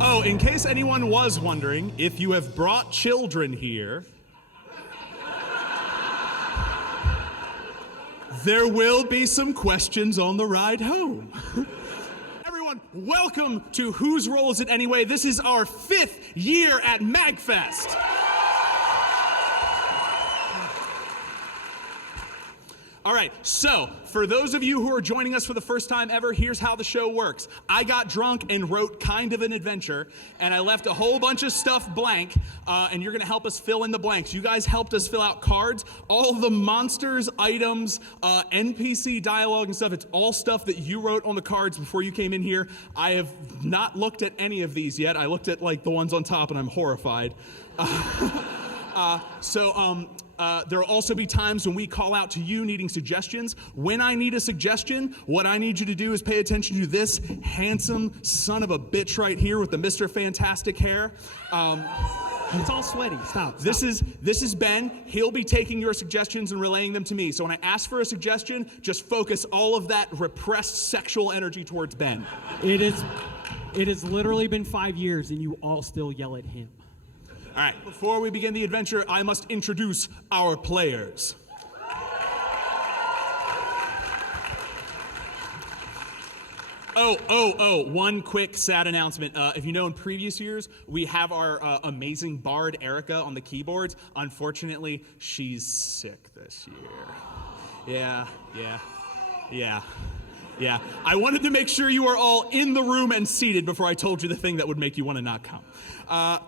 Oh, in case anyone was wondering, if you have brought children here, there will be some questions on the ride home. Everyone, welcome to Whose Role Is It Anyway? This is our 5th year at Magfest. All right, so for those of you who are joining us for the first time ever, here's how the show works. I got drunk and wrote kind of an adventure, and I left a whole bunch of stuff blank, and you're gonna help us fill in the blanks. You guys helped us fill out cards. All the monsters, items, NPC dialogue and stuff, it's all stuff that you wrote on the cards before you came in here. I have not looked at any of these yet. I looked at like the ones on top and I'm horrified. There will also be times when we call out to you needing suggestions. When I need a suggestion, what I need you to do is pay attention to this handsome son of a bitch right here with the Mr. Fantastic hair. It's all sweaty. Stop. This is Ben. He'll be taking your suggestions and relaying them to me. So when I ask for a suggestion, just focus all of that repressed sexual energy towards Ben. It has literally been 5 years and you all still yell at him. All right, before we begin the adventure, I must introduce our players. One quick sad announcement. If you know, in previous years, we have our amazing bard, Erica, on the keyboards. Unfortunately, she's sick this year. Yeah. I wanted to make sure you are all in the room and seated before I told you the thing that would make you want to not come.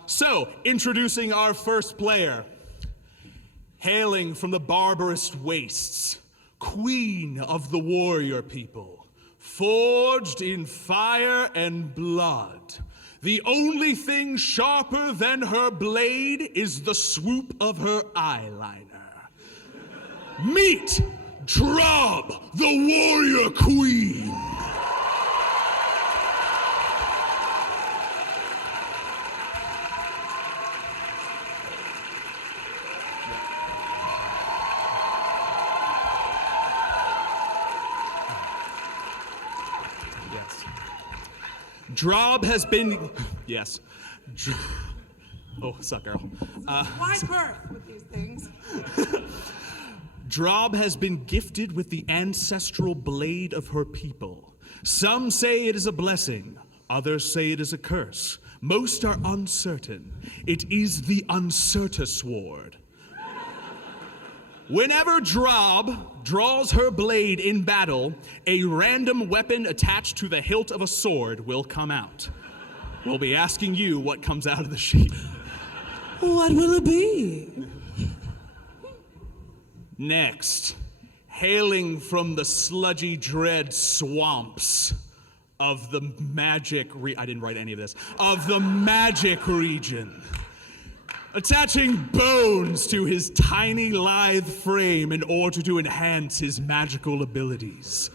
So, introducing our first player. Hailing from the barbarous wastes, queen of the warrior people, forged in fire and blood. The only thing sharper than her blade is the swoop of her eyeliner. Meet Drob, the warrior queen. Drob has been, yes. Oh, suck, girl. Why birth with these things? Drob has been gifted with the ancestral blade of her people. Some say it is a blessing, others say it is a curse. Most are uncertain. It is the uncertain sword. Whenever Drob draws her blade in battle, a random weapon attached to the hilt of a sword will come out. We'll be asking you what comes out of the sheath. What will it be? Next, hailing from the sludgy, dread swamps of the magic I didn't write any of this. Of the magic region. Attaching bones to his tiny, lithe frame in order to enhance his magical abilities.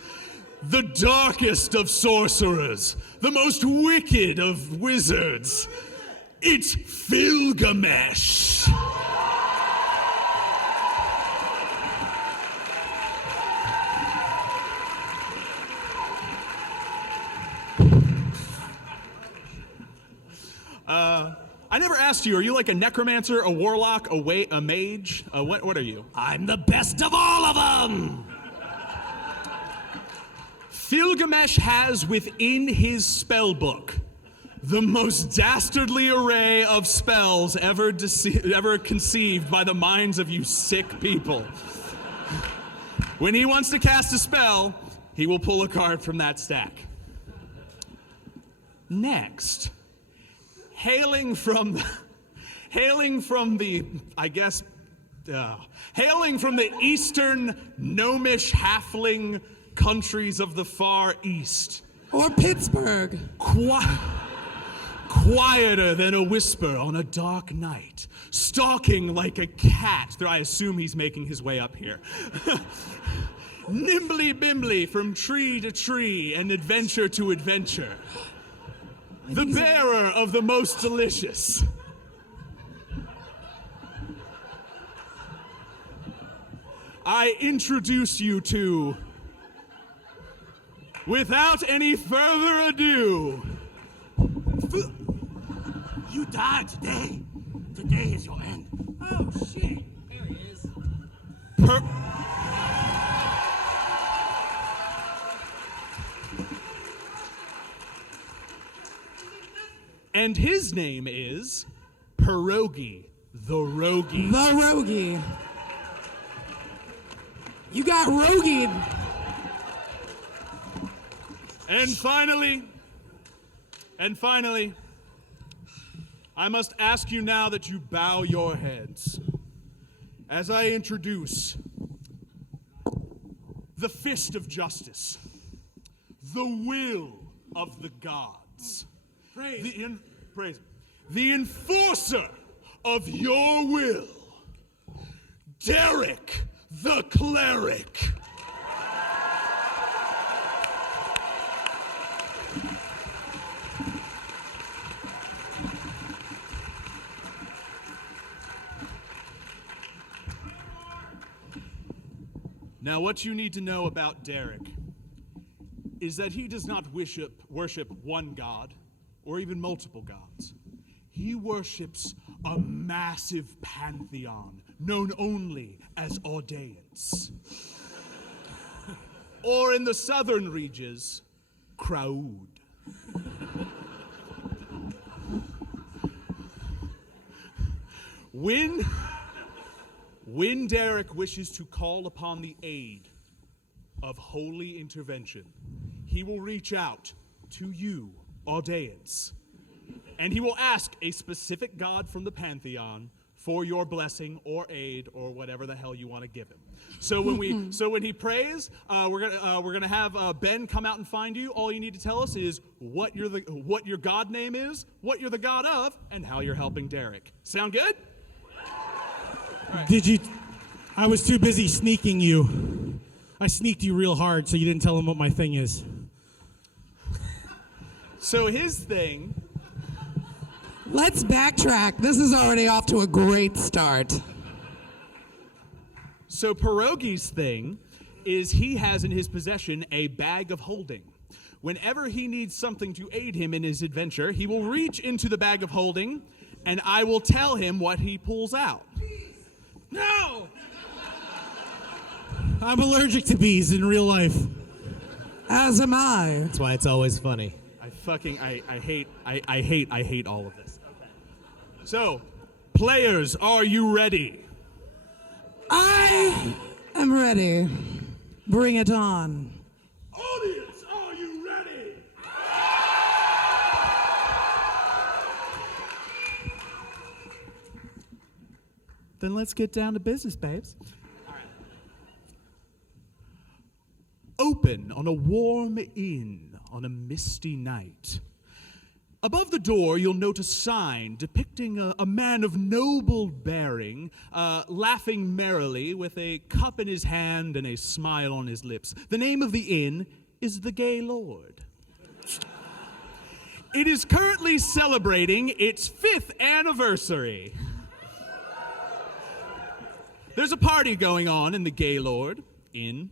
The darkest of sorcerers, the most wicked of wizards. It's Filgamesh. I never asked you, are you like a necromancer, a warlock, a mage? What are you? I'm the best of all of them! Filgamesh has within his spell book the most dastardly array of spells ever conceived by the minds of you sick people. When he wants to cast a spell, he will pull a card from that stack. Next, hailing from the eastern gnomish halfling countries of the Far East. Or Pittsburgh. Quieter than a whisper on a dark night, stalking like a cat. I assume he's making his way up here. Nimbly bimbly from tree to tree and adventure to adventure. The bearer of the most delicious. I introduce you to, without any further ado, You die today. Today is your end. Oh, shit. There he is. And his name is Pierogi the Rogie. The Rogie. You got Rogied. And finally, I must ask you now that you bow your heads as I introduce the fist of justice, the will of the gods, the enforcer of your will, Derek the cleric. Now, what you need to know about Derek is that he does not worship one god or even multiple gods. He worships a massive pantheon known only as Audience. Or in the southern reaches, Crowd. When Derek wishes to call upon the aid of holy intervention, he will reach out to you, Audience, and he will ask a specific god from the pantheon for your blessing or aid or whatever the hell you want to give him. So when he prays, we're gonna have Ben come out and find you. All you need to tell us is what your god name is, what you're the god of, and how you're helping Derek. Sound good? Did you? I was too busy sneaking you. I sneaked you real hard, so you didn't tell him what my thing is. So his thing. Let's backtrack. This is already off to a great start. So Pierogi's thing is he has in his possession a bag of holding. Whenever he needs something to aid him in his adventure, he will reach into the bag of holding, and I will tell him what he pulls out. No! I'm allergic to bees in real life. As am I. That's why it's always funny. I hate all of this. Okay. So, players, are you ready? I am ready. Bring it on. Audience, are you ready? Then let's get down to business, babes. All right. Open on a warm inn on a misty night. Above the door, you'll note a sign depicting a man of noble bearing, laughing merrily with a cup in his hand and a smile on his lips. The name of the inn is the Gay Lord. It is currently celebrating its 5th anniversary. There's a party going on in the Gay Lord Inn.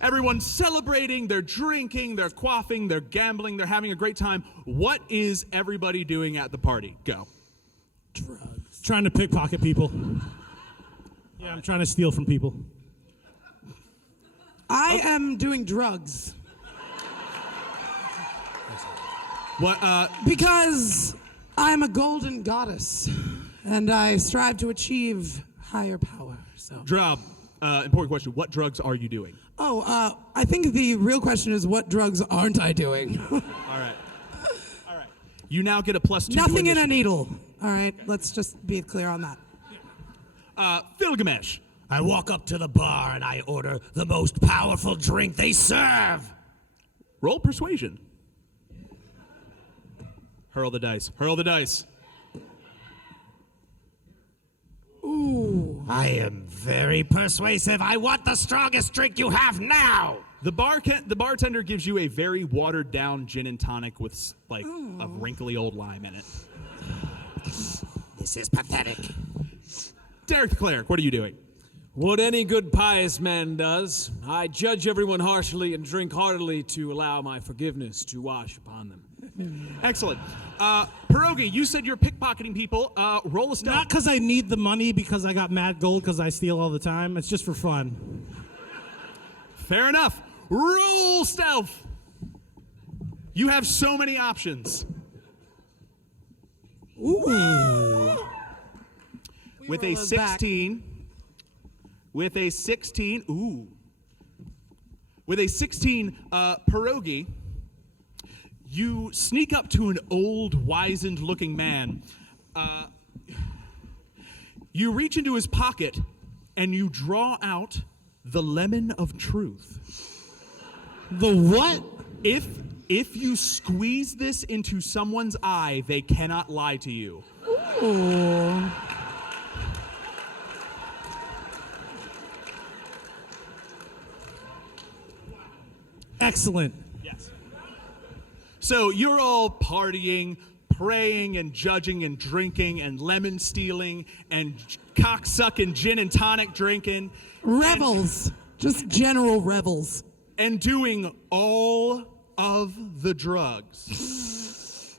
Everyone's celebrating, they're drinking, they're quaffing, they're gambling, they're having a great time. What is everybody doing at the party? Go. Drugs. Trying to pickpocket people. Yeah, I'm trying to steal from people. I am doing drugs. What? Because I'm a golden goddess, and I strive to achieve higher power. So. Drob, important question. What drugs are you doing? Oh, I think the real question is, what drugs aren't I doing? All right. You now get a +2 to Nothing in a initiative. needle. All right, let's just be clear on that. Filgamesh. I walk up to the bar and I order the most powerful drink they serve. Roll persuasion. Hurl the dice. Hurl the dice. Ooh. I am very persuasive. I want the strongest drink you have now. The bartender gives you a very watered down gin and tonic with a wrinkly old lime in it. This is pathetic. Derek the Cleric, what are you doing? What any good pious man does, I judge everyone harshly and drink heartily to allow my forgiveness to wash upon them. Excellent. Pierogi, you said you're pickpocketing people. Roll a stealth. Not because I need the money, because I got mad gold, because I steal all the time. It's just for fun. Fair enough. Roll stealth. You have so many options. Ooh. With a roll those back. 16. With a 16. Ooh. With a 16, Pierogi, you sneak up to an old, wizened-looking man. You reach into his pocket, and you draw out the lemon of truth. The what? If you squeeze this into someone's eye, they cannot lie to you. Oh. Excellent. Yes. So you're all partying, praying, and judging, and drinking, and lemon stealing, and cocksucking, gin and tonic drinking. Revels. Just general revels. And doing all of the drugs.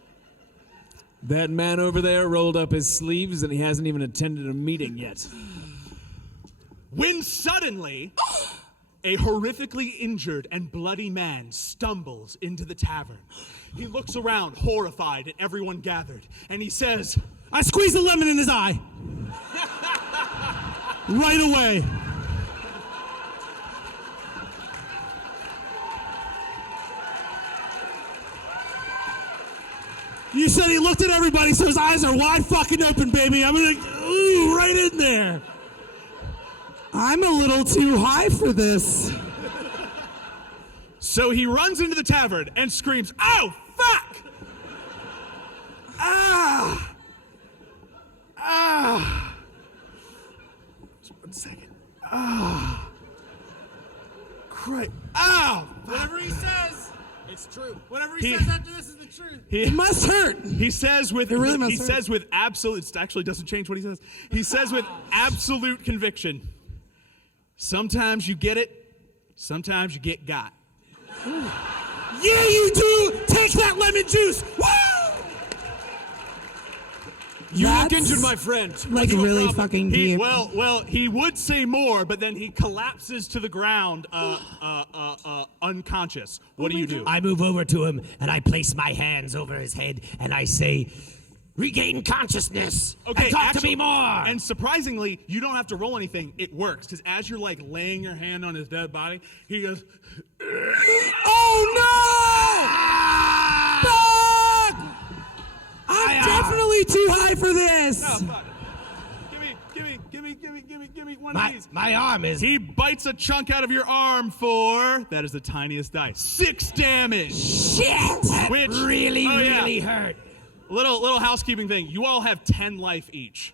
That man over there rolled up his sleeves and he hasn't even attended a meeting yet. When suddenly, a horrifically injured and bloody man stumbles into the tavern. He looks around, horrified at everyone gathered, and he says, I squeezed the lemon in his eye. Right away. You said he looked at everybody, so his eyes are wide fucking open, baby. I'm gonna, ooh, right in there. I'm a little too high for this. So he runs into the tavern and screams, "Oh, fuck! Ah! Ah! Just 1 second. Ah! Christ. Ah! Whatever he says, it's true. Whatever He- he says after this is the truth. It must hurt. He says with It really must he hurt. says with absolute, it actually doesn't change what he says. He says with absolute conviction, sometimes you get it, sometimes you get got. Yeah, you do. Take that lemon juice. Woo! You look That's injured, my friend. like No really problem. fucking He, deep. well, he would say more, but then he collapses to the ground, unconscious. What do you do? I move over to him and I place my hands over his head and I say, regain consciousness. Okay, and talk actually- to me more. And surprisingly, you don't have to roll anything. It works because as you're like laying your hand on his dead body, he goes, Oh no! Fuck! I'm definitely too high for this. "Oh fuck! Give me one of these." my arm is. He bites a chunk out of your arm for that is the tiniest dice. 6 damage. Shit! Which really, oh, yeah. really hurt. Little housekeeping thing. You all have 10 life each.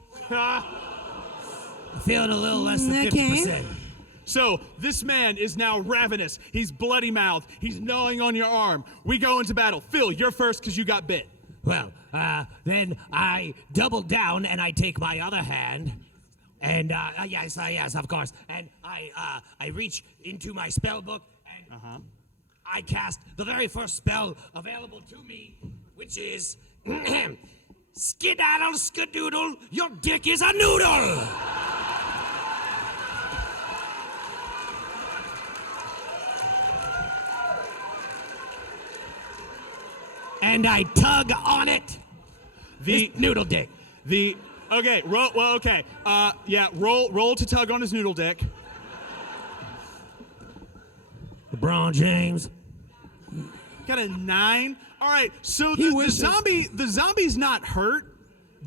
Feeling a little less than Okay. 50%. So this man is now ravenous. He's bloody mouthed. He's gnawing on your arm. We go into battle. Phil, you're first because you got bit. Well, then I double down and I take my other hand, and yes, of course, and I reach into my spell book and I cast the very first spell available to me, which is Skedaddle Skadoodle, your dick is a noodle. And I tug on it. His noodle dick. Okay, roll. Well, okay. Roll to tug on his noodle dick. LeBron James. Got a 9. All right. So He the wishes. zombie's not hurt,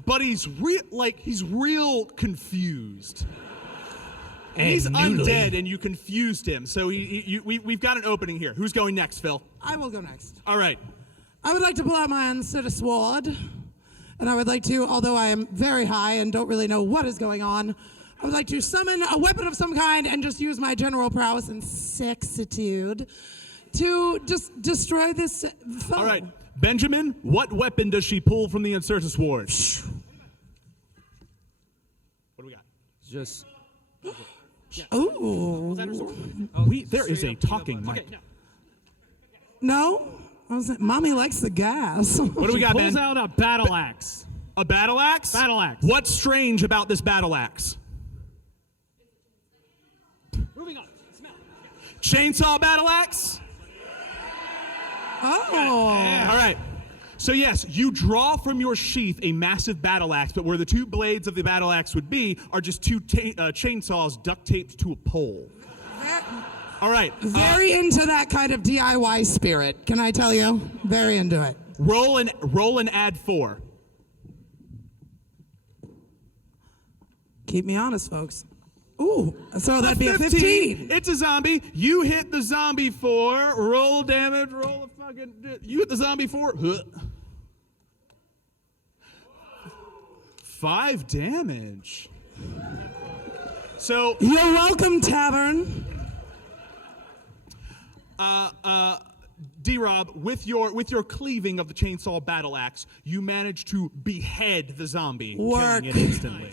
but he's real confused. And He's noodly. undead, and you confused him. So we've got an opening here. Who's going next, Phil? I will go next. All right. I would like to pull out my unset sword, and I would like to, although I am very high and don't really know what is going on, I would like to summon a weapon of some kind and just use my general prowess and sexitude to just destroy this foe. All right. Benjamin, what weapon does she pull from the insertus ward? What do we got? Just Ooh. There is a talking mic. No? I was like, Mommy likes the gas. What do we got, Pulls Ben? out a battle axe. A battle axe? Battle axe. What's strange about this battle axe? Moving on. Smell. Chainsaw battle axe? Oh. All right. So yes, you draw from your sheath a massive battle axe, but where the two blades of the battle axe would be are just two chainsaws duct taped to a pole. All right. Very into that kind of DIY spirit, can I tell you? Very into it. Roll and add 4. Keep me honest, folks. Ooh, so that'd be a 15. It's a zombie. You hit the zombie 4. Roll damage. Roll a fucking. You hit the zombie 4. 5 damage. So You're welcome, tavern. D-Rob, with your cleaving of the chainsaw battle axe, you manage to behead the zombie, Work. killing it instantly.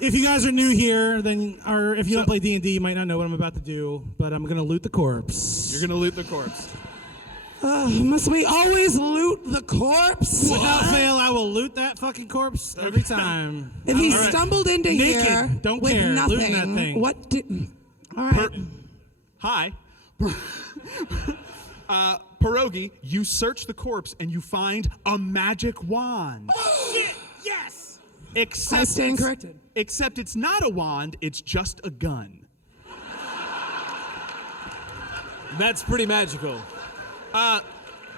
If you guys are new here, then, or if you don't play D&D, you might not know what I'm about to do, but I'm going to loot the corpse. You're gonna loot the corpse. Must we always loot the corpse? Without fail, I will loot that fucking corpse every time. If he All right. stumbled into Naked. here Don't with care. nothing, Looting that thing. what did... All right. Hi. Pierogi, you search the corpse and you find a magic wand. Shit, yes! Except I stand it's- corrected. Except it's not a wand, it's just a gun. that's pretty magical.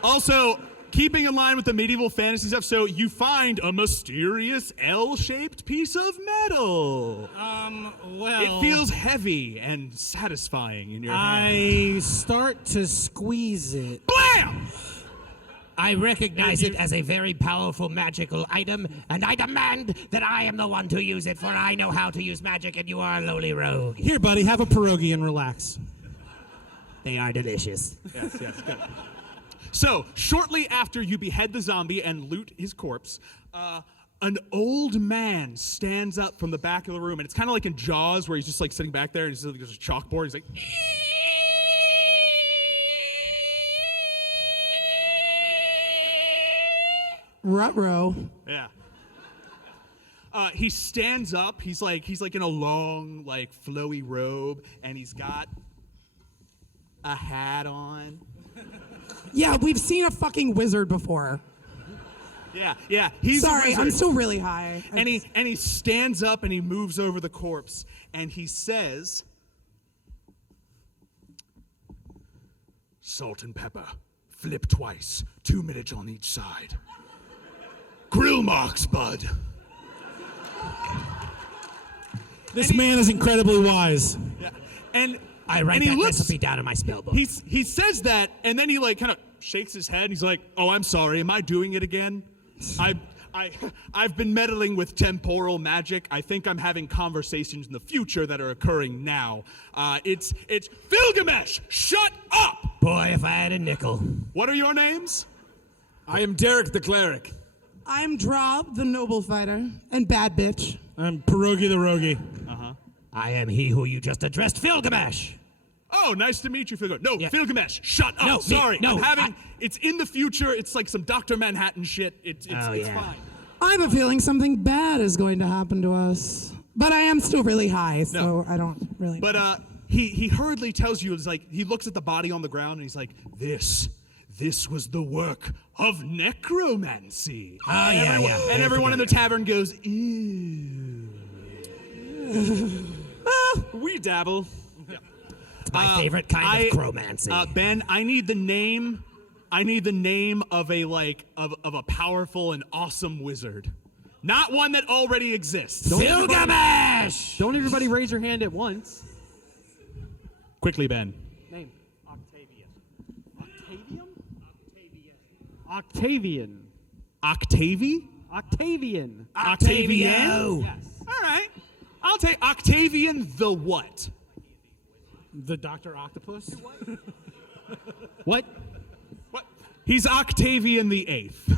Also, keeping in line with the medieval fantasy stuff, so you find a mysterious L-shaped piece of metal. Well... It feels heavy and satisfying in your hand. I start to squeeze it. Blam! I recognize it as a very powerful magical item, and I demand that I am the one to use it, for I know how to use magic, and you are a lowly rogue. Here, buddy, have a pierogi and relax. They are delicious. Yes, good. So, shortly after you behead the zombie and loot his corpse, an old man stands up from the back of the room, and it's kind of like in Jaws, where he's just like sitting back there, and he's like, there's a chalkboard. He's like, Ruh-roh. yeah. He stands up. He's like in a long, like flowy robe, and he's got a hat on. Yeah, we've seen a fucking wizard before. Yeah. He's a Sorry, wizard. I'm still really high. And he stands up and he moves over the corpse and he says, "Salt and pepper, flip twice, 2 minutes on each side. Grill marks, bud." This man is incredibly wise. Yeah. And I write and he that looks, recipe down in my spell book. he says that, and then he like kind of shakes his head and he's like, "Oh, I'm sorry, am I doing it again? I've been meddling with temporal magic. I think I'm having conversations in the future that are occurring now. It's Gilgamesh! Shut up! Boy, if I had a nickel. What are your names?" I am Derek the cleric. I'm Drob, the noble fighter, and bad bitch. I'm pierogi the rogi. I am he who you just addressed, Gilgamesh. "Oh, nice to meet you, Gilgamesh." "No, Yeah. Gilgamesh, shut up. No, me- Sorry. no, I'm having it's in the future. It's like some Dr. Manhattan shit. It's Oh, yeah. fine." I have a feeling something bad is going to happen to us. But I am still really high, so I don't really... But he hurriedly tells you, it's like he looks at the body on the ground and he's like, This was the work of necromancy." Oh, yeah. And everyone in the tavern goes, "Ew." We dabble. It's my favorite kind of chromancy. Ben, I need the name of a powerful and awesome wizard. Not one that already exists. Gilgamesh! Don't everybody raise your hand at once. Quickly, Ben. Name. Octavian. Octavian? Octavi? Octavian. Octavian? Yes. All right. I'll take Octavian the what? The Dr. Octopus? What? What? He's Octavian the Eighth.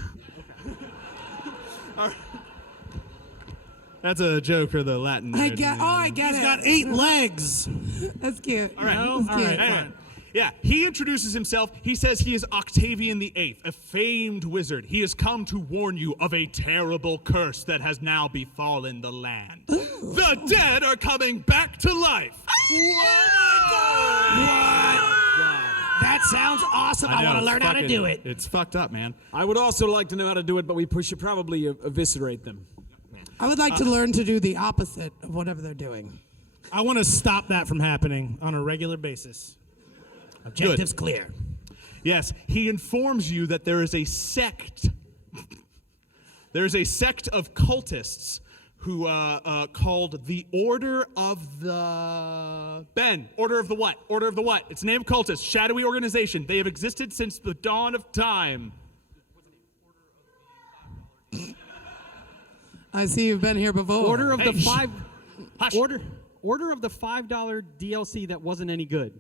That's a joke for the Latin. I get He's it. got 8 legs. That's cute. All right. That's All cute. right. Hang on. Yeah, he introduces himself. He says he is Octavian the Eighth, a famed wizard. He has come to warn you of a terrible curse that has now befallen the land. The dead are coming back to life. That sounds awesome. I want to learn how to do it. It's fucked up, man. I would also like to know how to do it, but we should probably eviscerate them. I would like to learn to do the opposite of whatever they're doing. I want to stop that from happening on a regular basis. Objective's clear. Yes, he informs you that there is a sect. There is a sect of cultists who called the Order of the Order of the what? Order of the what? It's a name of cultists, shadowy organization. They have existed since the dawn of time. I see you've been here before. Order of the Hey, five. Hush. Order of the $5 DLC that wasn't any good.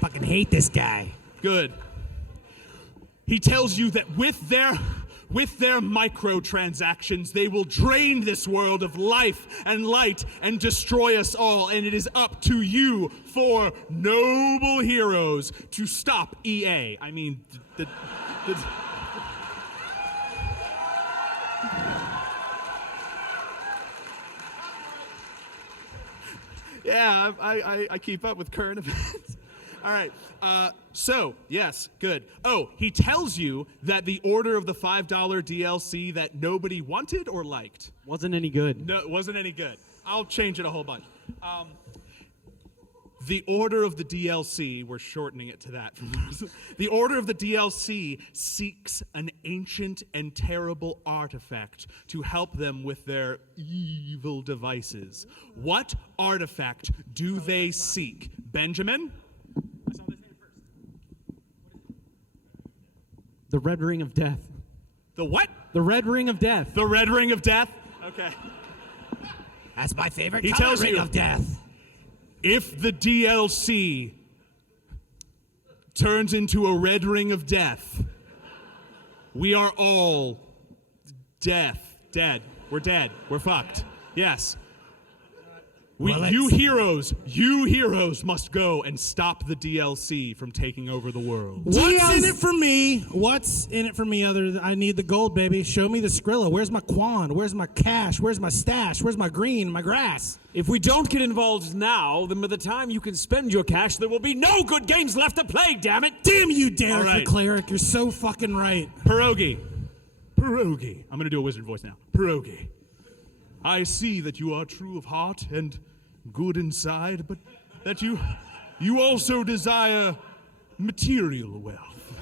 Fucking hate this guy. Good. He tells you that with their microtransactions, they will drain this world of life and light and destroy us all. And it is up to you, four noble heroes, to stop EA. I mean, yeah, I keep up with current events. All right. So, yes, good. Oh, he tells you that the Order of the $5 DLC that nobody wanted or liked. Wasn't any good. No, it wasn't any good. I'll change it a whole bunch. The Order of the DLC, we're shortening it to that. The Order of the DLC seeks an ancient and terrible artifact to help them with their evil devices. What artifact do they seek? Benjamin? The Red Ring of Death. The what? The Red Ring of Death. The Red Ring of Death? Okay. That's my favorite He color, tells Ring you- of Death. If the DLC turns into a red ring of death, we are all dead. We're dead. We're fucked. Yes. Well, you heroes must go and stop the DLC from taking over the world. What's in it for me? What's in it for me other than I need the gold, baby? Show me the Skrilla. Where's my Quan? Where's my cash? Where's my stash? Where's my green, my grass? If we don't get involved now, then by the time you can spend your cash, there will be no good games left to play, damn it! Damn you, Derek All right. the Cleric. You're so fucking right. Pierogi. I'm going to do a wizard voice now. Pierogi. I see that you are true of heart and good inside, but that you also desire material wealth.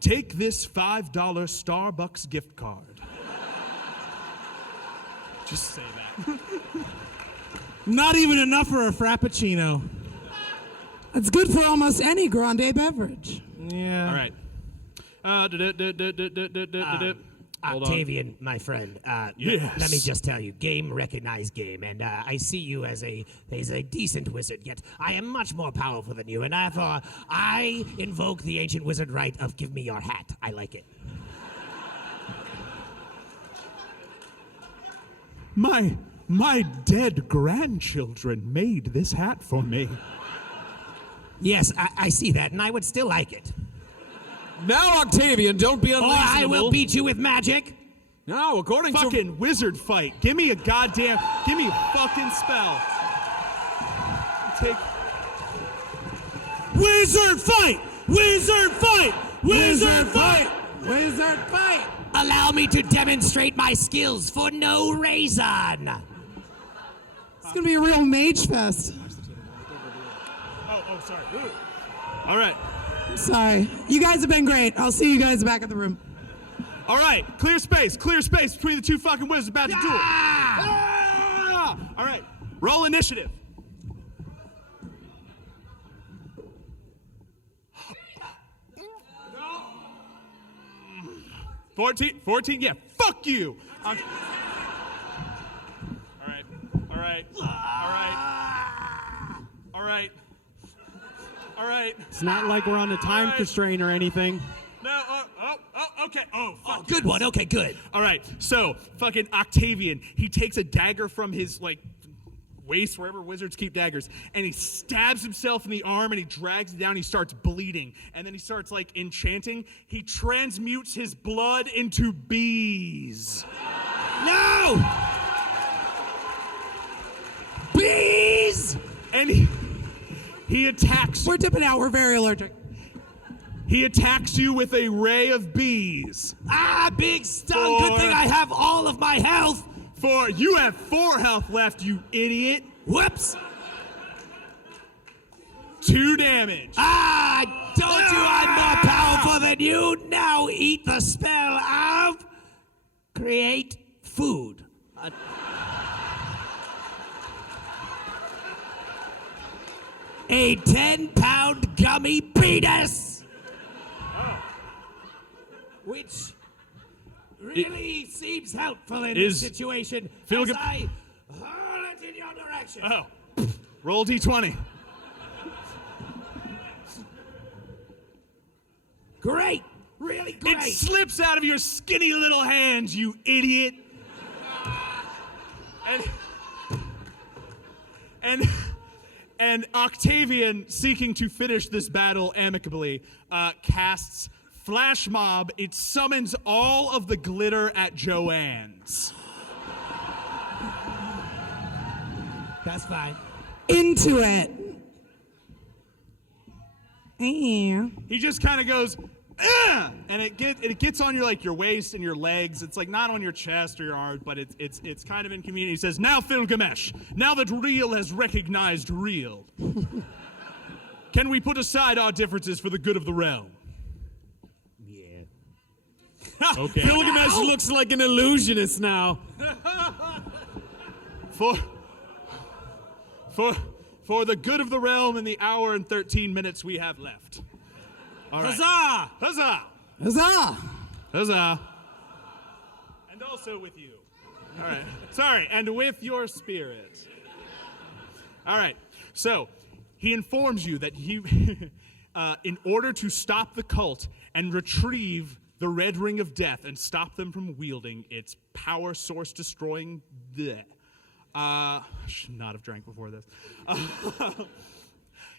Take this $5 Starbucks gift card. Just say that. Not even enough for a Frappuccino. It's good for almost any grande beverage. Yeah. All right. Hold on. Octavian, my friend. Yes. Let me just tell you, game recognized game, and I see you as a decent wizard. Yet I am much more powerful than you, and therefore I invoke the ancient wizard right of give me your hat. I like it. My dead grandchildren made this hat for me. Yes, I see that, and I would still like it. Now, Octavian, don't be Or unreasonable. I will beat you with magic. No, according to... Fucking wizard fight. Give me a fucking spell. Take. Wizard fight! Wizard fight! Wizard fight! Wizard fight! Allow me to demonstrate my skills for no reason. It's gonna be a real mage fest. Oh, sorry. Ooh. All right. Sorry. You guys have been great. I'll see you guys back at the room. All right. Clear space between the two fucking wizards about to duel. Ah! All right. Roll initiative. 14, yeah, fuck you. All right. It's not like we're on a time constraint or anything. No, Okay. Oh, fuck. Oh, good one. Okay, good. All right. So, fucking Octavian, he takes a dagger from his, like, waist, wherever wizards keep daggers, and he stabs himself in the arm, and he drags it down. He starts bleeding, and then he starts, like, enchanting. He transmutes his blood into bees. No! Bees! And he attacks you. We're dipping out. We're very allergic. He attacks you with a ray of bees. Ah, big stung. Good thing I have all of my health. For you have 4 health left, you idiot. Whoops. 2 damage. Ah, I told you I'm more powerful than you. Now eat the spell of create food. A 10-pound gummy penis. Which really seems helpful in this situation Feel as good- I hurl it in your direction. Oh. Roll D20. Great. Really great. It slips out of your skinny little hands, you idiot. And Octavian, seeking to finish this battle amicably, casts Flash Mob. It summons all of the glitter at Joanne's. That's fine. Into it. Yeah. He just kind of goes, "Ugh!" And it gets on your, like, your waist and your legs. It's like not on your chest or your arm, but it's kind of inconvenient. He says, "Now, Gilgamesh, now that real has recognized real, can we put aside our differences for the good of the realm?" Yeah. Okay. Gilgamesh looks like an illusionist now. For the good of the realm in the hour and 13 minutes we have left. All right. Huzzah! Huzzah! Huzzah! Huzzah! And also with you. All right. Sorry, and with your spirit. All right. So, he informs you that in order to stop the cult and retrieve the Red Ring of Death and stop them from wielding its power source destroying I should not have drank before this.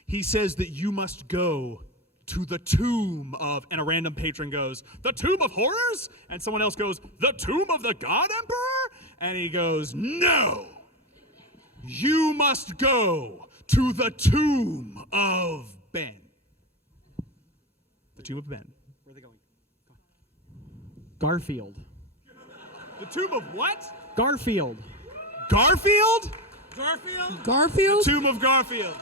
He says that you must go to the tomb of, and a random patron goes, "The tomb of horrors?" And someone else goes, "The tomb of the God Emperor?" And he goes, "No! You must go to the tomb of Ben." The tomb of Ben. Where are they going? Garfield. The tomb of what? Garfield. Garfield? Garfield? Tomb of Garfield.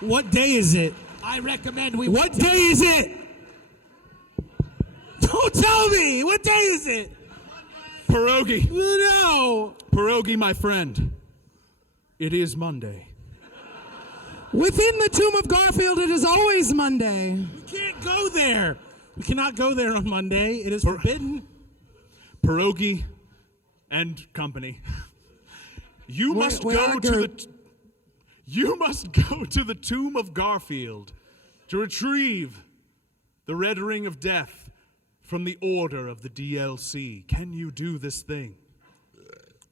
What day is it? I recommend we What day is it? Don't tell me. What day is it? Pierogi. No. Pierogi, my friend. It is Monday. Within the tomb of Garfield, it is always Monday. We can't go there. We cannot go there on Monday. It is forbidden. Pierogi and company. You must where go I to go- the You must go to the tomb of Garfield to retrieve the Red Ring of Death from the order of the DLC. Can you do this thing?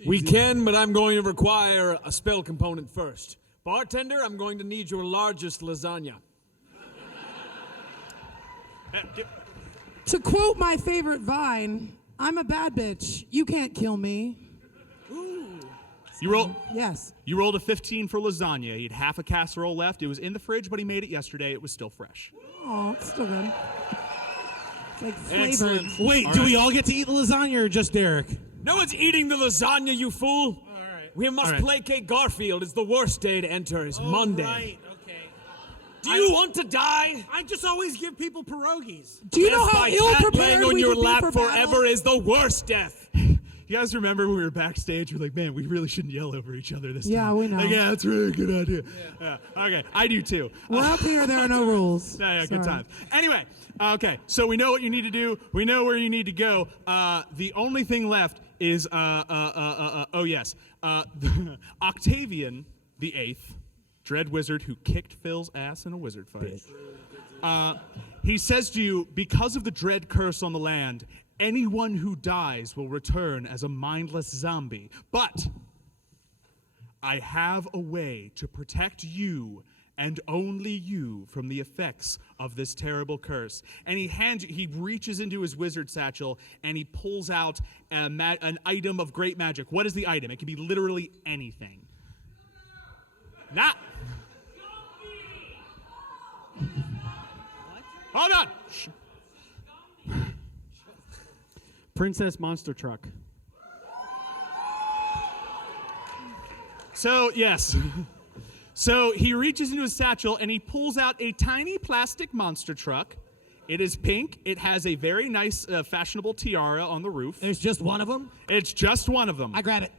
We can, but I'm going to require a spell component first. Bartender, I'm going to need your largest lasagna. To quote my favorite Vine, I'm a bad bitch. You can't kill me. You rolled a 15 for lasagna. He had half a casserole left. It was in the fridge, but he made it yesterday. It was still fresh. Oh, it's still good. It's like flavored. Excellent. Wait, do we all get to eat the lasagna or just Derek? No one's eating the lasagna, you fool! All right. We must All right. placate Garfield. It's the worst day to enter. It's Monday. Right, okay. Do you want to die? I just always give people pierogies. Do you know Death how by ill cat prepared laying on we your would be lap for forever battle? is the worst death. You guys remember when we were backstage? We're like, man, we really shouldn't yell over each other this Yeah, time. we know. Like, yeah, that's a really good idea. Yeah. Okay, I do too. We're up here. There are no rules. Yeah, good Sorry. times. Anyway, okay, so we know what you need to do. We know where you need to go. The only thing left is, Octavian the Eighth, dread wizard who kicked Phil's ass in a wizard fight. He says to you, because of the dread curse on the land, anyone who dies will return as a mindless zombie. But I have a way to protect you and only you from the effects of this terrible curse. And he reaches into his wizard satchel and he pulls out an item of great magic. What is the item? It can be literally anything. Not. Hold on. Shh. Princess Monster Truck. So, yes. So he reaches into his satchel and he pulls out a tiny plastic monster truck. It is pink. It has a very nice, fashionable tiara on the roof. There's just one of them? It's just one of them. I grab it.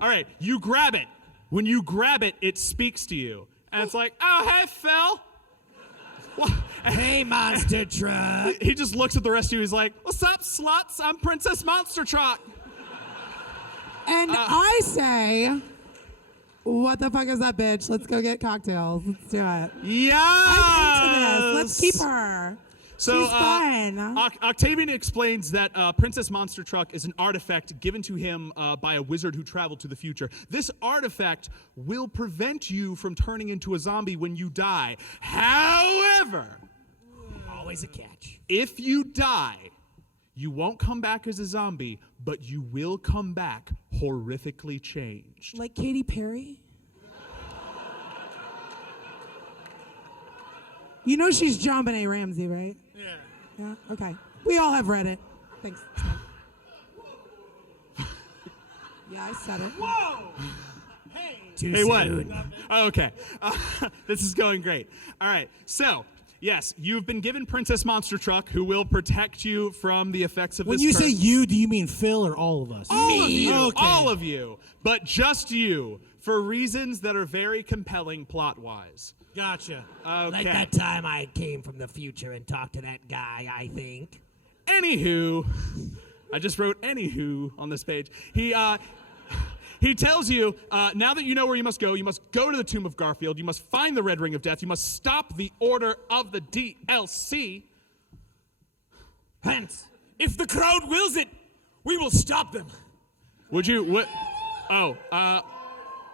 All right, you grab it. When you grab it, it speaks to you. And it's like, oh, hey, Phil. Hey, monster truck. He just looks at the rest of you. He's like, what's up, sluts? I'm Princess Monster Truck. And I say, what the fuck is that bitch? Let's go get cocktails. Let's do it. Yes! I'm into this. Let's keep her. So, She's fun. Octavian explains that Princess Monster Truck is an artifact given to him by a wizard who traveled to the future. This artifact will prevent you from turning into a zombie when you die. However, Always a catch. if you die, you won't come back as a zombie, but you will come back horrifically changed. Like Katy Perry? You know she's John Benet Ramsey, right? Yeah. Yeah? Okay. We all have read it. Thanks. Yeah, I said it. Whoa! Too Hey, what? soon. Okay. This is going great. All right. So, yes, you've been given Princess Monster Truck, who will protect you from the effects of When this you curse. say you, do you mean Phil or all of us? All of you. Okay. All of you. But just you, for reasons that are very compelling plot-wise. Gotcha. Okay. Like that time I came from the future and talked to that guy, I think. Anywho, I just wrote anywho on this page. He tells you, now that you know where you must go to the Tomb of Garfield, you must find the Red Ring of Death, you must stop the Order of the DLC. Hence, If the crowd wills it, we will stop them. Would you, what,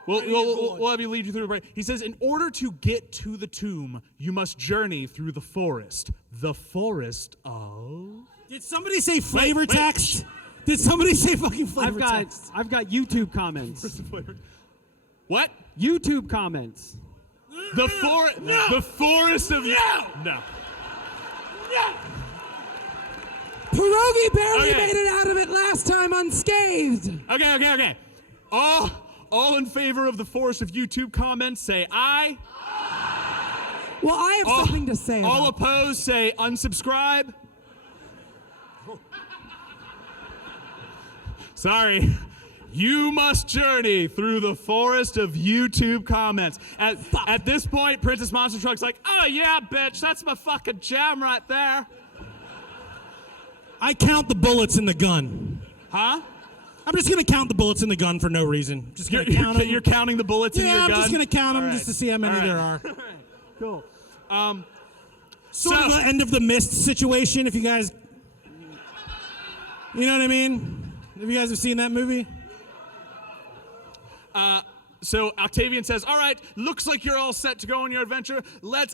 we'll have you lead you through the break. He says, in order to get to the tomb, you must journey through the forest. The forest of... Did somebody say flavor wait. text? Did somebody say fucking flavor text? I've got YouTube comments. What? YouTube comments. The forest of... No. Pierogi barely Okay. made it out of it last time unscathed. Okay. All in favor of the forest of YouTube comments, say aye. Well, I have something to say All about opposed, say unsubscribe. Sorry. You must journey through the forest of YouTube comments. At this point, Princess Monster Truck's like, oh yeah, bitch, that's my fucking jam right there. I count the bullets in the gun. Huh? I'm just gonna count the bullets in the gun for no reason. Just gonna count them. You're counting the bullets in your Yeah, gun? I'm just gonna count them All just right. to see how many All right. there are. Cool. Sort of an end of the mist situation, if you guys. You know what I mean? Have you guys have seen that movie? So Octavian says, all right, looks like you're all set to go on your adventure.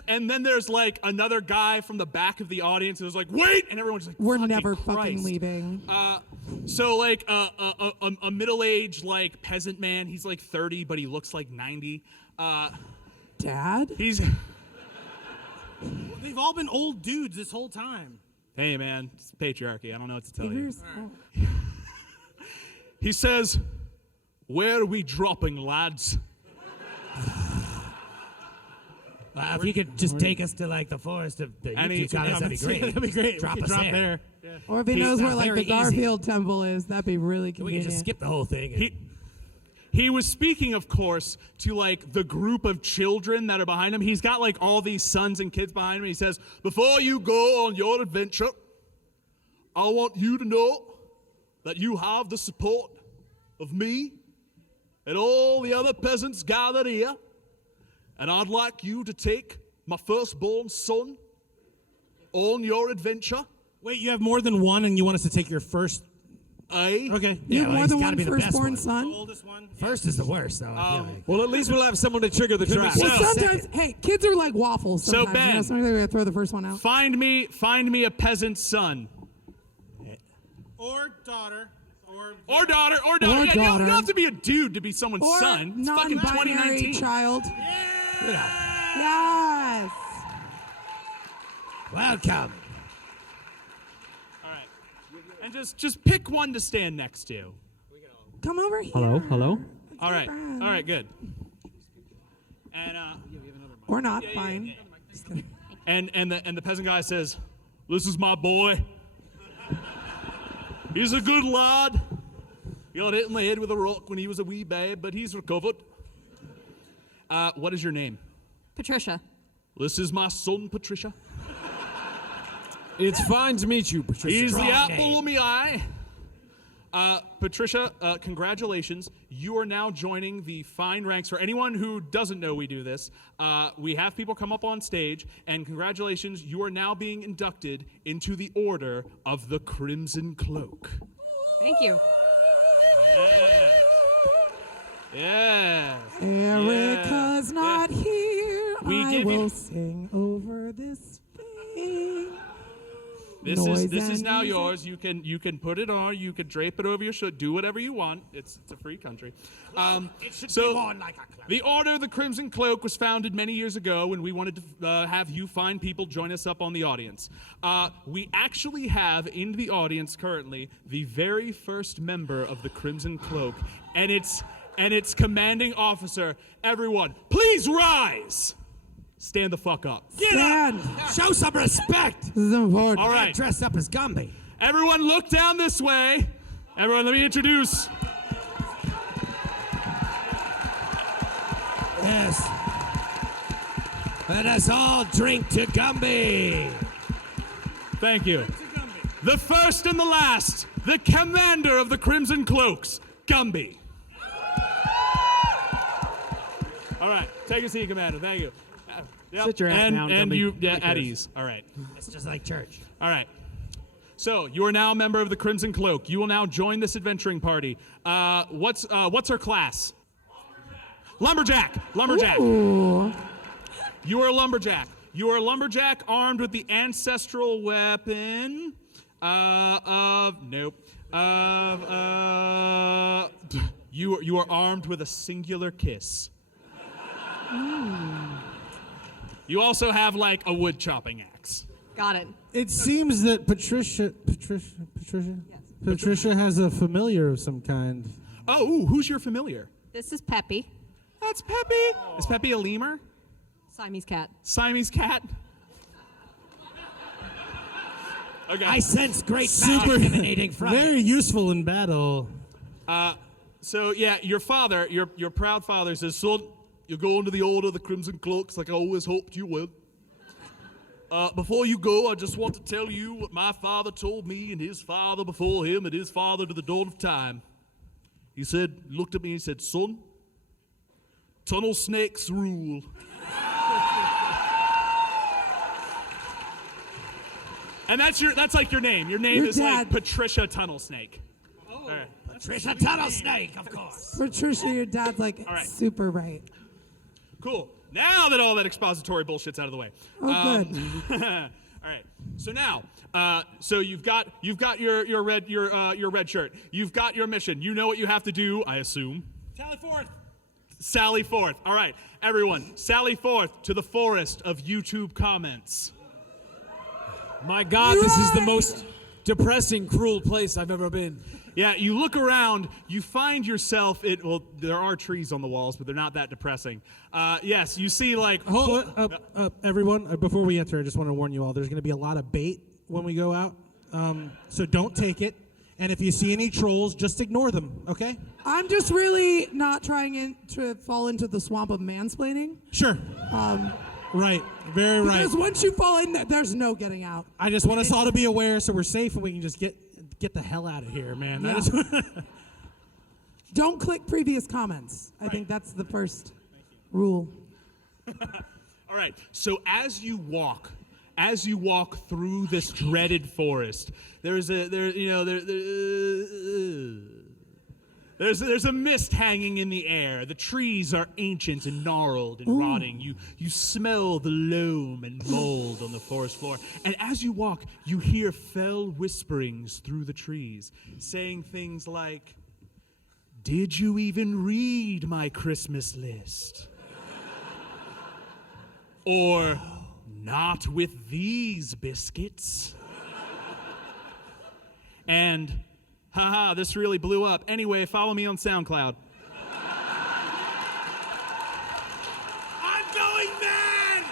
And then there's like another guy from the back of the audience who's like, wait! And everyone's like, We're fucking never Christ. fucking leaving. So like a middle-aged like peasant man, he's like 30, but he looks like 90. Dad? He's, They've all been old dudes this whole time. hey man, it's patriarchy. I don't know what to tell you. Here's- He says, where are we dropping, lads? if you could just take us to like the forest of the Any- YouTube comments, that'd be great. That'd be great. Drop We could us drop there. Or if he Peace knows where out. like Very the easy. Garfield temple is, that'd be really We can convenient. just skip the whole thing. He was speaking, of course, to like the group of children that are behind him. He's got like all these sons and kids behind him. He says, before you go on your adventure, I want you to know that you have the support of me and all the other peasants gathered here. And I'd like you to take my firstborn son on your adventure. Wait, you have more than one, and you want us to take your first? Aye. Okay. You have well, more he's than gotta one be the best firstborn one. son? Oldest one. First is the worst, though. I feel like. Well, at least we'll have someone to trigger the trap. So- Well, sometimes, hey, kids are like waffles. So, Sometimes, you know, Ben. sometimes they gotta throw the first one out. Find me a peasant's son. Or daughter. Or daughter. Or Yeah, you don't daughter. have to be a dude to be someone's Or son. It's fucking non-binary 2019. child. Yeah. Yes. Welcome. All right. And just pick one to stand next to. Come over here. Hello. All right. All right, good. And Or not, fine. Just kidding. and the peasant guy says, "This is my boy. He's a good lad. He got hit in the head with a rock when he was a wee babe, but he's recovered. What is your name?" Patricia. "This is my son, Patricia. It's fine to meet you, Patricia. He's the Strong apple of my eye." Patricia, congratulations. You are now joining the fine ranks. For anyone who doesn't know we do this, we have people come up on stage, and congratulations, you are now being inducted into the Order of the Crimson Cloak. Thank you. Yeah. Erica's not here. We I give you- will sing over this thing. This Noise is and now music. yours. You can put it on. You can drape it over your shirt. Do whatever you want. It's a free country. It should So be worn like a cloak. the Order of the Crimson Cloak was founded many years ago, and we wanted to have you fine people join us up on the audience. We actually have in the audience currently the very first member of the Crimson Cloak, and its commanding officer. Everyone, please rise. Stand the fuck up. Stand. Show some respect. This is important. All right. Dressed up as Gumby. Everyone look down this way. Everyone, let me introduce. Yes. Let us all drink to Gumby. Thank you. The first and the last, the commander of the Crimson Cloaks, Gumby. All right, take a seat, Commander. Thank you. Yep. Sit your ass and, down, and Gumby. you, yeah, Take at this. ease. All right. It's just like church. All right. So you are now a member of the Crimson Cloak. You will now join this adventuring party. What's her class? Lumberjack. Lumberjack. Ooh. You are a lumberjack. You are a lumberjack armed with the ancestral weapon you are armed with a singular kiss. You also have like a wood chopping axe. Got it. It seems that Patricia has a familiar of some kind. Oh, ooh, who's your familiar? This is Peppy, That's Peppy. Is Peppy a lemur? Siamese cat. Siamese cat? Okay. I sense great Super, magic emanating from it. very useful in battle. So yeah, your father, your proud father says, "Son, you're going to the Order of the Crimson Cloaks like I always hoped you would. Before you go, I just want to tell you what my father told me and his father before him and his father to the dawn of time. He said, looked at me and he said, son, tunnel snakes rule." And that's like your name. Your name Your is like dad. Patricia Tunnel Snake. All right. Patricia Tunnel Snake, of course. Patricia, your dad's like right. super right. Cool. Now that all that expository bullshit's out of the way. Oh, good. All right. So now, so you've got your red shirt. You've got your mission. You know what you have to do, I assume. Sally forth. All right, everyone, sally forth to the forest of YouTube comments. My God, this is the most depressing, cruel place I've ever been. Yeah, you look around, you find yourself. Well, there are trees on the walls, but they're not that depressing. Yes, you see like. Hold everyone, before we enter, I just want to warn you all, there's going to be a lot of bait when we go out. So don't take it. And if you see any trolls, just ignore them, okay? I'm just really not trying to fall into the swamp of mansplaining. Sure. Right. Very right. Because once you fall in, there's no getting out. I just want us all to be aware so we're safe and we can just get the hell out of here, man. Yeah. Don't click previous comments. I think that's the first rule. All right. So as you walk as you walk through this dreaded forest, there's a mist hanging in the air. The trees are ancient and gnarled and rotting. You smell the loam and mold on the forest floor. And as you walk, you hear fell whisperings through the trees, saying things like, "Did you even read my Christmas list?" Or, "Not with these biscuits." And, haha, this really blew up. Anyway, follow me on SoundCloud. I'm going mad!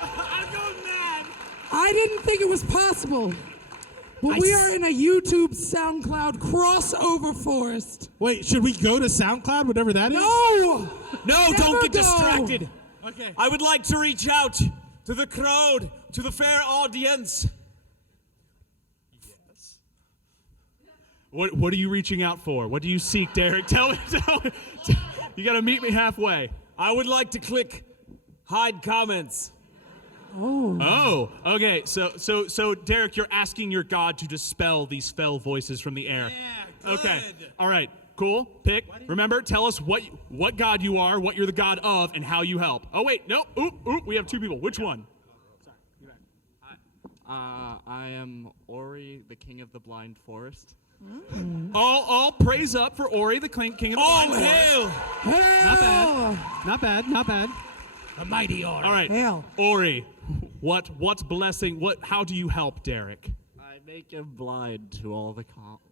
I'm going mad! I didn't think it was possible. But we are in a YouTube SoundCloud crossover forest. Wait, should we go to SoundCloud, whatever that is? No! No, Never don't get go. distracted. Okay. I would like to reach out to the crowd, to the fair audience. What are you reaching out for? What do you seek, Derek? Tell me. You got to meet me halfway. I would like to click hide comments. Oh, okay. So, Derek, you're asking your god to dispel these fell voices from the air. Yeah, Okay. good. All right. Cool. Pick. Remember, tell us what god you are, what you're the god of, and how you help. Oh wait, no. Oop. We have two people. Which one? I am Ori, the king of the blind forest. All praise up for Ori, the king of the All blind hail! Hail! Not bad. A mighty order. All right. Hail. Ori, what's blessing? How do you help Derek? I make him blind to all the comments.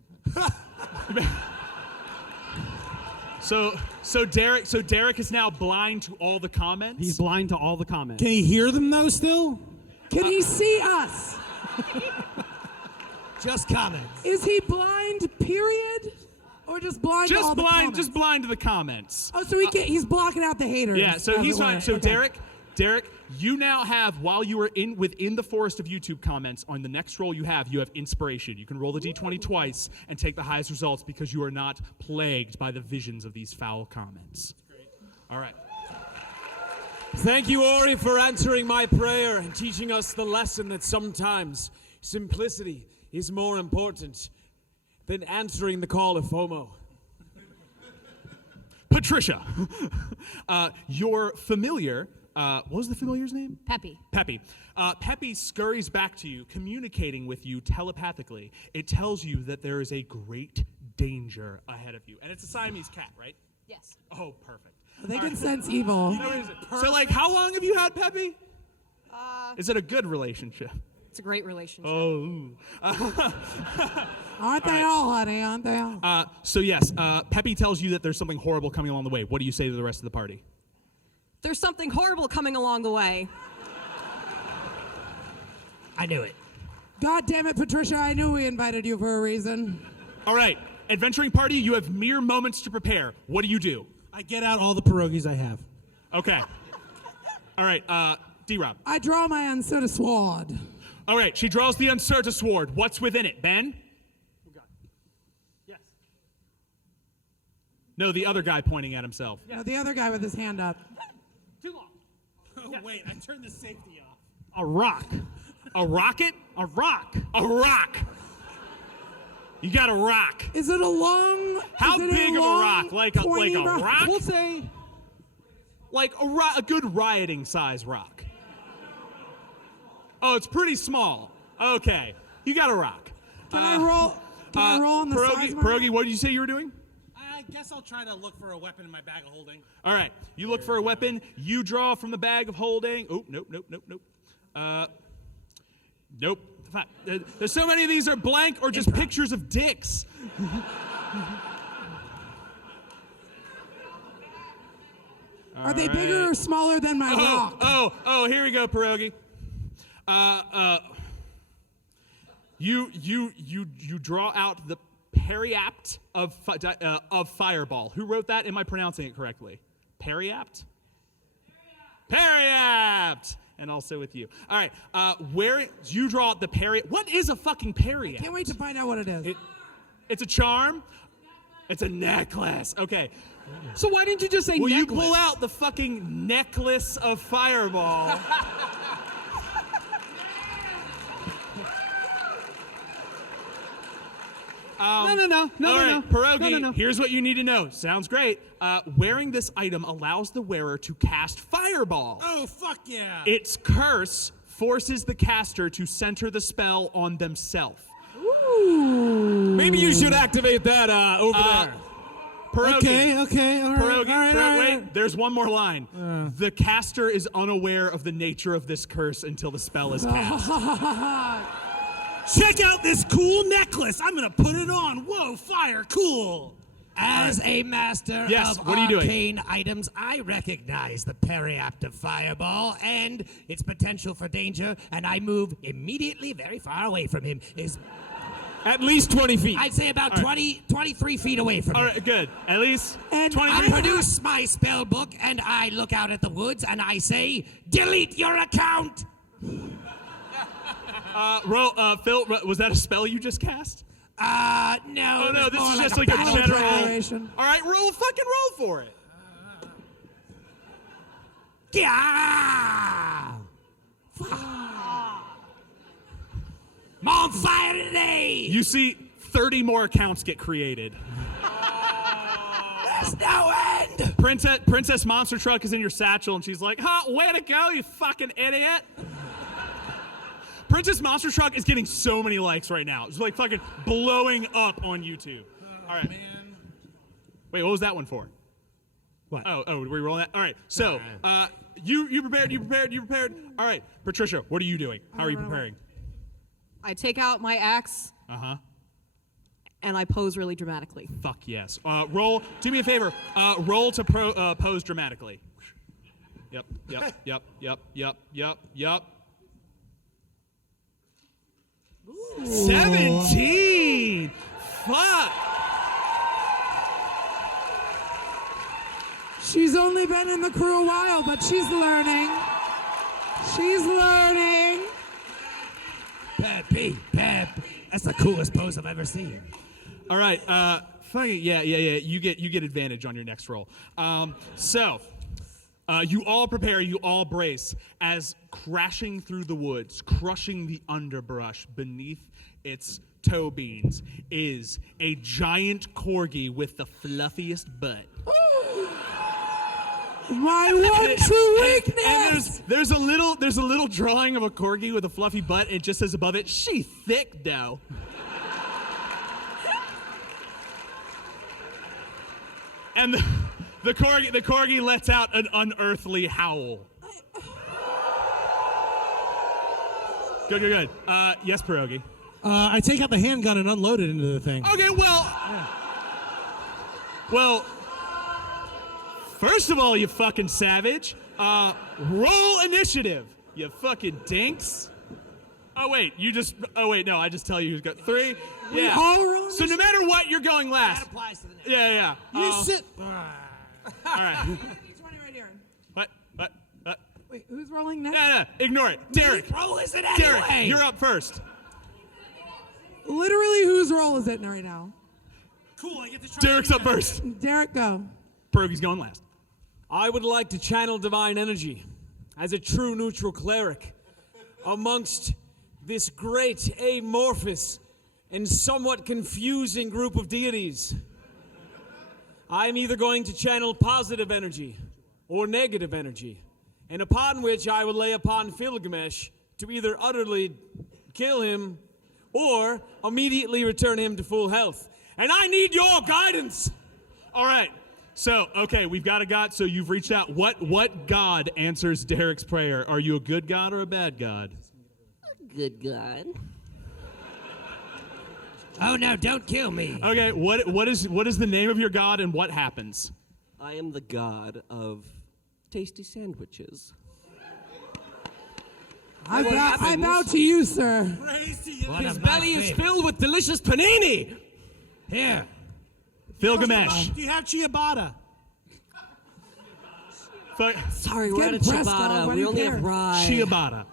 So Derek is now blind to all the comments. He's blind to all the comments. Can you hear them though still? Can he see us? Just comments. Is he blind, period? Or just blind to all the comments? Just blind to the comments. Oh, so he's blocking out the haters. Yeah, so as he's it were. not. So Okay. Derek, you now have, while you are within the forest of YouTube comments, on the next roll you have inspiration. You can roll the d20 twice and take the highest results because you are not plagued by the visions of these foul comments. All right. Thank you, Ori, for answering my prayer and teaching us the lesson that sometimes simplicity is more important than answering the call of FOMO. Patricia, your familiar, what was the familiar's name? Peppy. Peppy. Peppy scurries back to you, communicating with you telepathically. It tells you that there is a great danger ahead of you. And it's a Siamese cat, right? Yes. Oh, perfect. They can sense evil. So, how long have you had Peppy? Is it a good relationship? It's a great relationship. Oh. Aren't they all, honey? Aren't they all? So, yes, Peppy tells you that there's something horrible coming along the way. What do you say to the rest of the party? There's something horrible coming along the way. I knew it. God damn it, Patricia. I knew we invited you for a reason. All right, adventuring party, you have mere moments to prepare. What do you do? I get out all the pierogies I have. Okay. All right, D-Rob. I draw my uncertain sword. All right, she draws the uncertain sword. What's within it, Ben? Yes. No, the other guy pointing at himself. No, the other guy with his hand up. Too long. Oh, wait, I turned the safety off. A rock. A rocket? A rock. A rock. You got a rock. Is it a long? How is it big of a long, rock? Like a pointy rock? We'll say Like a good rioting size rock. Oh, it's pretty small. Okay, you got a rock. Can I roll? Can I roll on the size of my Pierogi, what did you say you were doing? I guess I'll try to look for a weapon in my bag of holding. All right, you look for a weapon. You draw from the bag of holding. Oh, nope. Nope. There's so many of these are blank or just pictures of dicks. Are they bigger or smaller than my rock? Oh, here we go, Pierogi. You draw out the periapt of Fireball. Who wrote that? Am I pronouncing it correctly? Periapt? Periapt! And also with you. All right, where you draw out the periapt. What is a fucking periapt? Can't wait to find out what it is. It's a charm? It's a necklace. Okay. So why didn't you just say Will necklace? you pull out the fucking necklace of Fireball? No. All right, Pierogi, here's what you need to know. Sounds great. Wearing this item allows the wearer to cast Fireball. Oh, fuck yeah. Its curse forces the caster to center the spell on themselves. Maybe you should activate that over there. Pierogi. Okay, all right. Pierogi, all right. wait, there's one more line. The caster is unaware of the nature of this curse until the spell is cast. Check out this cool necklace. I'm going to put it on. Whoa, fire, cool. As a master Yes, of what are you doing? arcane items, I recognize the periactive fireball and its potential for danger, and I move immediately very far away from him. At least 20 feet. I'd say about 23 feet away from All him. right, good. At least And 20 I minutes. produce my spell book, and I look out at the woods, and I say, delete your account! Phil, was that a spell you just cast? No. Oh, no, it's this more is like just like a battle general. cry. Declaration. All right, roll for it. Yeah! I'm on fire today! You see 30 more accounts get created. There's no end! Princess Monster Truck is in your satchel, and she's like, way to go, you fucking idiot. Princess Monster Truck is getting so many likes right now. It's like fucking blowing up on YouTube. All right. Man. Wait, what was that one for? What? Oh, did we roll that? All right. So, you prepared. All right, Patricia, what are you doing? How are you preparing? I take out my axe and I pose really dramatically. Fuck yes. Roll. Do me a favor. Roll to pose dramatically. Yep. 17. Fuck. She's only been in the crew a while, but she's learning. Peppy, Pep. That's the coolest pose I've ever seen. All right. Fucking yeah. You get advantage on your next roll. You all prepare, you all brace as crashing through the woods, crushing the underbrush beneath its toe beans is a giant corgi with the fluffiest butt. My one true weakness. And there's a little drawing of a corgi with a fluffy butt. And it just says above it, "She thick though." And the corgi lets out an unearthly howl. Good. Yes, Pierogi. I take out the handgun and unload it into the thing. Okay, well, first of all, you fucking savage, roll initiative, you fucking dinks. I just tell you who's got 3. Yeah. all roll So no matter what, you're going last. That applies to the next. Yeah. You sit. All right. D20 right here. What? Wait, who's rolling next? No, ignore it. Derek. Roll is it anyway? Derek, you're up first. Literally, whose role is it right now? Cool, I get to try. Derek's up first. Derek, go. Pierogi's going last. I would like to channel divine energy as a true neutral cleric amongst this great amorphous and somewhat confusing group of deities. I am either going to channel positive energy or negative energy, and upon which I would lay upon Gilgamesh to either utterly kill him or immediately return him to full health. And I need your guidance. All right. So, okay, we've got a god. So you've reached out. What god answers Derek's prayer? Are you a good god or a bad god? Good God. Oh no, don't kill me. Okay, what is the name of your god and what happens? I am the god of tasty sandwiches. I bow to you, sir. His belly is filled with delicious panini. Here. Gilgamesh. Do you have ciabatta? Sorry, we're out of Get pressed ciabatta. already We only there. have rye. Ciabatta.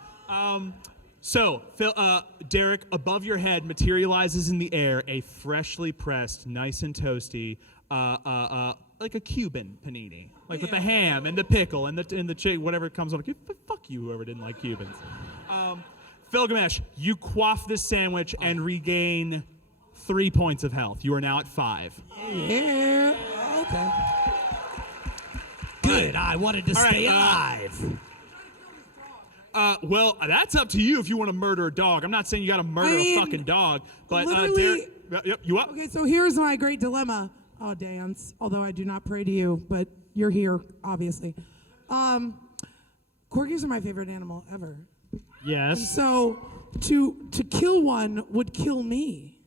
Derek, above your head materializes in the air a freshly pressed, nice and toasty, like a Cuban panini, like with the ham and the pickle and the chicken, whatever comes on. Fuck you, whoever didn't like Cubans. Gilgamesh, you quaff this sandwich and regain 3 points of health. You are now at 5. Yeah. Okay. Good. I wanted to stay alive. Well, that's up to you if you want to murder a dog. I'm not saying you got to murder a fucking dog, but literally- Yep, you up? Okay, so here's my great dilemma. Oh, dance. Although I do not pray to you, but you're here, obviously. Corgis are my favorite animal ever. Yes. So to kill one would kill me.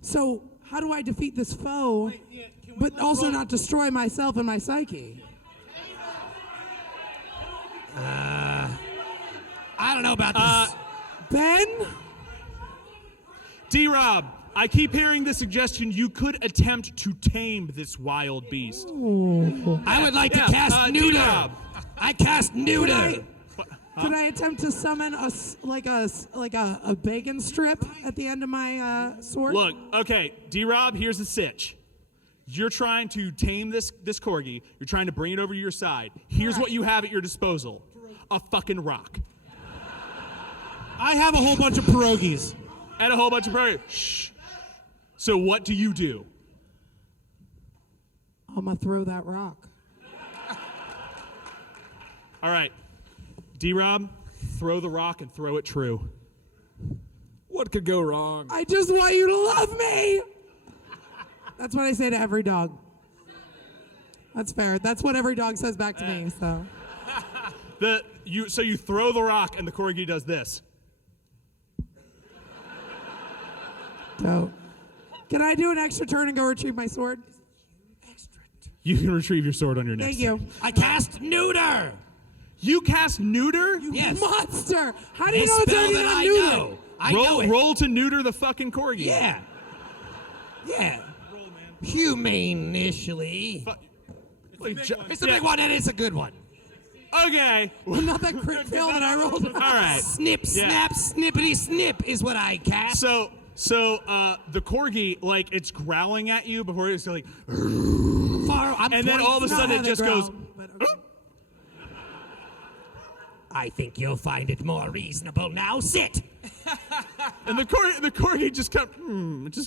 So how do I defeat this foe, but also not destroy myself and my psyche? I don't know about this. Ben? D-Rob, I keep hearing the suggestion you could attempt to tame this wild beast. I would like to cast neuter. D-Rob. I cast neuter. Could I attempt to summon a bacon strip at the end of my sword? Look, okay, D-Rob, here's the sitch. You're trying to tame this corgi. You're trying to bring it over to your side. Here's what you have at your disposal. A fucking rock. I have a whole bunch of pierogies. And a whole bunch of birds. Shh. So what do you do? I'm gonna throw that rock. All right. D-Rob, throw the rock and throw it true. What could go wrong? I just want you to love me. That's what I say to every dog. That's fair. That's what every dog says back to me. So. So you throw the rock and the corgi does this. Dope. Can I do an extra turn and go retrieve my sword? You can retrieve your sword on your next Thank you. I cast neuter. You cast neuter? Yes. Monster! How do you It's know it's spell already that on I neuter? know. I know it. Roll to neuter the fucking corgi. Yeah. Yeah. Humane initially. It's a big one and it's a good one. Okay. Not that crit fail that I rolled. All right. Snip, Yeah. snap, snippity, snip is what I cast. So the corgi, like, it's growling at you before it's like, and then all of a sudden it just goes. I think you'll find it more reasonable now. Sit. And the corgi just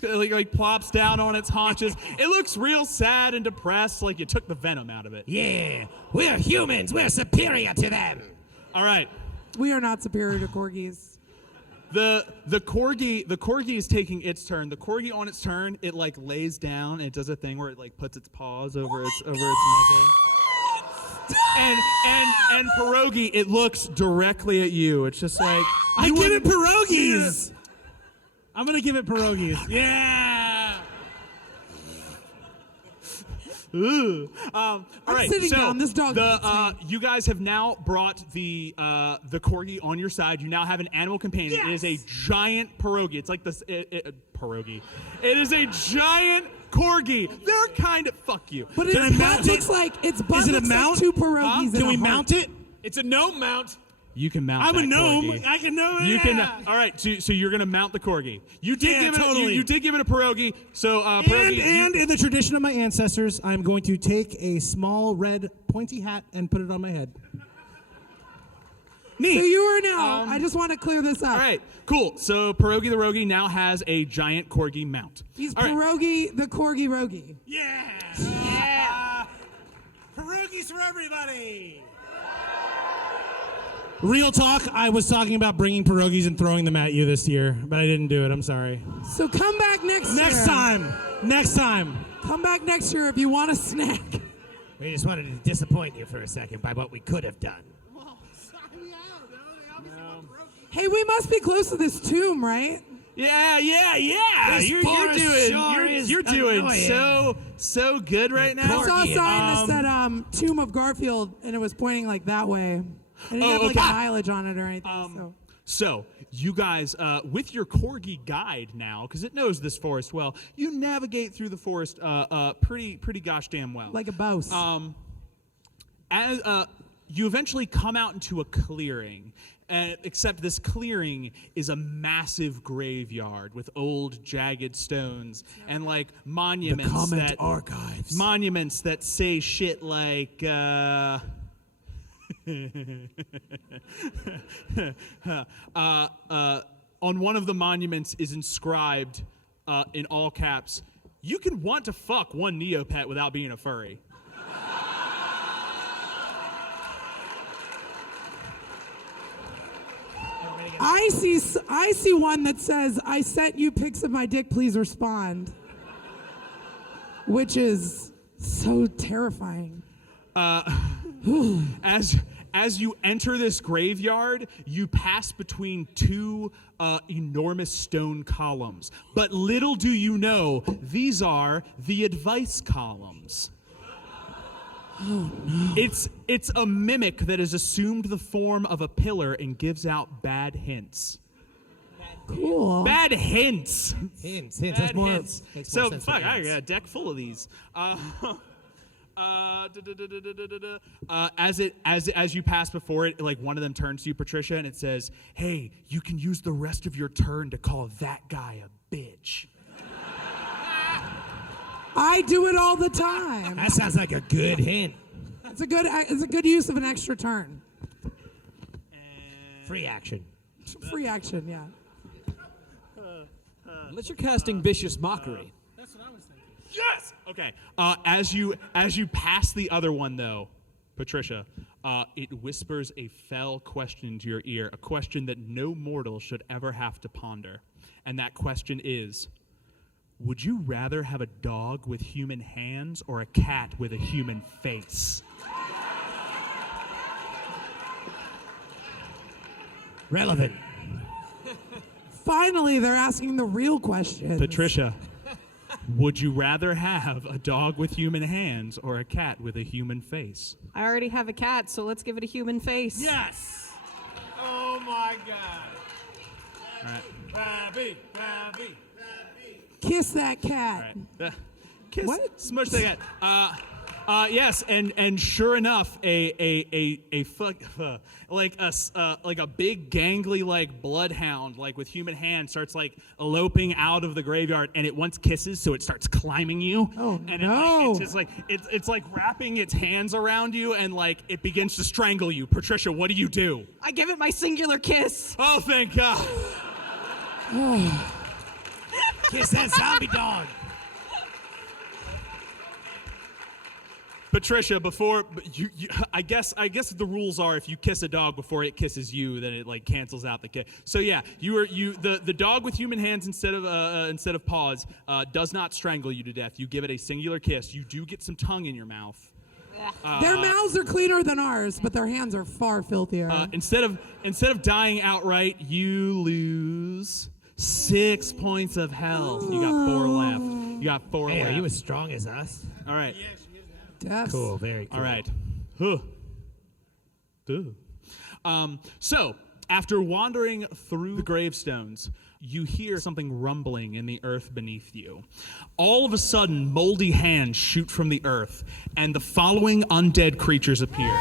like plops down on its haunches. It looks real sad and depressed, like you took the venom out of it. Yeah, we're humans. We're superior to them. All right. We are not superior to corgis. The corgi is taking its turn. The corgi on its turn, it like lays down and it does a thing where it like puts its paws over its muzzle. And pierogi, it looks directly at you. It's just like I give it pierogies. I'm gonna give it pierogies. yeah. Ooh. All right. sitting So down. This dog you guys have now brought the corgi on your side. You now have an animal companion. It is a giant pierogi. It's like this pierogi. It is a giant corgi. They're kind of fuck you. But its butt looks like its butt Is it a looks mount? like two pierogies. Can we mount it? It's a gnome mount. You can mount. I'm a that gnome. corgi. I can know it. You yeah. can. All right. So you're gonna mount the corgi. You did Yeah, give it. totally. You did give it a pierogi. So pierogi. And in the tradition of my ancestors, I'm going to take a small red pointy hat and put it on my head. Neat. So you are now. I just want to clear this up. All right. Cool. So pierogi the rogi now has a giant corgi mount. He's All right. pierogi the corgi rogi. Yeah. Yeah. Pierogies for everybody. Real talk, I was talking about bringing pierogies and throwing them at you this year, but I didn't do it. I'm sorry. So come back next year. Next time. Come back next year if you want a snack. We just wanted to disappoint you for a second by what we could have done. Hey, we must be close to this tomb, right? Yeah. This You're forest doing. sure is You're doing annoying. so good right now. I saw a Corgi, sign that said Tomb of Garfield, and it was pointing like that way. I didn't have like okay. a mileage on it or anything. So you guys, with your corgi guide now, because it knows this forest well, you navigate through the forest pretty gosh damn well. Like a boss. As you eventually come out into a clearing, except this clearing is a massive graveyard with old jagged stones and like monuments archives. monuments that say shit like on one of the monuments is inscribed in all caps, "You can want to fuck one Neopet without being a furry." I see one that says, "I sent you pics of my dick, please respond," which is so terrifying. As you enter this graveyard, you pass between two enormous stone columns. But little do you know, these are the advice columns. Oh, no. It's a mimic that has assumed the form of a pillar and gives out bad hints. Cool. Bad hints. Hints. Bad That's more. hints. Makes more So sense fuck, with I hints. got a deck full of these. As you pass before it, like one of them turns to you, Patricia, and it says, "Hey, you can use the rest of your turn to call that guy a bitch." I do it all the time. That sounds like a good hint. It's a good use of an extra turn. Free action. Free action, yeah. Unless you're casting vicious mockery. Yes. Okay. As you pass the other one, though, Patricia, it whispers a fell question into your ear, a question that no mortal should ever have to ponder, and that question is: would you rather have a dog with human hands or a cat with a human face? Relevant. Finally, they're asking the real questions. Patricia, would you rather have a dog with human hands or a cat with a human face? I already have a cat, so let's give it a human face. Yes! Oh my god. All right. Rabby. Kiss that cat. All right. Kiss. What? Smush that cat. Yes, and sure enough, like a big gangly like bloodhound like with human hands starts like eloping out of the graveyard, and it wants kisses, so it starts climbing you. Oh, and no. it's just like it's like wrapping its hands around you, and like it begins to strangle you. Patricia, what do? I give it my singular kiss. Oh, thank God. Kiss that zombie dog. Patricia, before you I guess the rules are if you kiss a dog before it kisses you, then it like cancels out the kiss. So yeah, the dog with human hands instead of paws does not strangle you to death. You give it a singular kiss. You do get some tongue in your mouth. Their mouths are cleaner than ours, but their hands are far filthier. Instead of dying outright, you lose 6 points of health. You got 4 left. You got 4 Hey, left. are you as strong as us? All right. Death. Cool, very cool. All right. So, after wandering through the gravestones, you hear something rumbling in the earth beneath you. All of a sudden, moldy hands shoot from the earth, and the following undead creatures appear.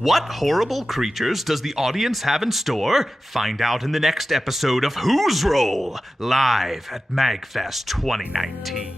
What horrible creatures does the audience have in store? Find out in the next episode of Who's Roll, live at Magfest 2019.